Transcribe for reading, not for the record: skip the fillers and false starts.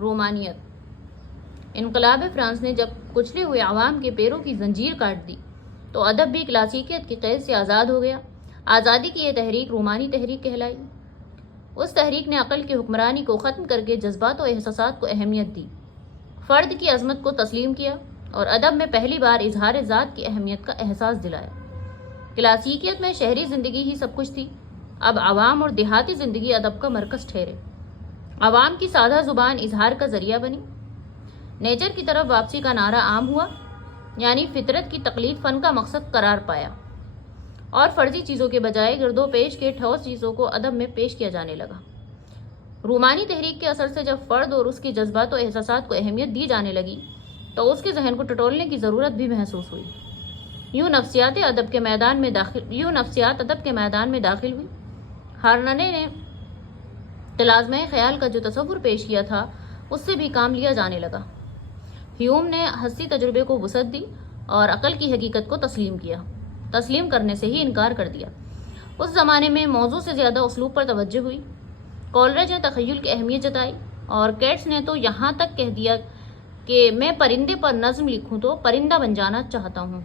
رومانیت۔ انقلاب فرانس نے جب کچلے ہوئے عوام کے پیروں کی زنجیر کاٹ دی تو ادب بھی کلاسیکیت کی قید سے آزاد ہو گیا۔ آزادی کی یہ تحریک رومانی تحریک کہلائی۔ اس تحریک نے عقل کی حکمرانی کو ختم کر کے جذبات و احساسات کو اہمیت دی، فرد کی عظمت کو تسلیم کیا اور ادب میں پہلی بار اظہار ذات کی اہمیت کا احساس دلایا۔ کلاسیکیت میں شہری زندگی ہی سب کچھ تھی، اب عوام اور دیہاتی زندگی ادب کا مرکز ٹھہرے۔ عوام کی سادہ زبان اظہار کا ذریعہ بنی۔ نیچر کی طرف واپسی کا نعرہ عام ہوا، یعنی فطرت کی تقلید فن کا مقصد قرار پایا اور فرضی چیزوں کے بجائے گرد و پیش کے ٹھوس چیزوں کو ادب میں پیش کیا جانے لگا۔ رومانی تحریک کے اثر سے جب فرد اور اس کے جذبات و احساسات کو اہمیت دی جانے لگی تو اس کے ذہن کو ٹٹولنے کی ضرورت بھی محسوس ہوئی۔ یوں نفسیات ادب کے میدان میں داخل ہوئی۔ ہارننے نے تلازمہ خیال کا جو تصور پیش کیا تھا اس سے بھی کام لیا جانے لگا۔ ہیوم نے حسی تجربے کو وسعت دی اور عقل کی حقیقت کو تسلیم کیا، تسلیم کرنے سے ہی انکار کر دیا۔ اس زمانے میں موضوع سے زیادہ اسلوب پر توجہ ہوئی۔ کولرج نے تخیل کی اہمیت جتائی اور کیٹس نے تو یہاں تک کہہ دیا کہ میں پرندے پر نظم لکھوں تو پرندہ بن جانا چاہتا ہوں۔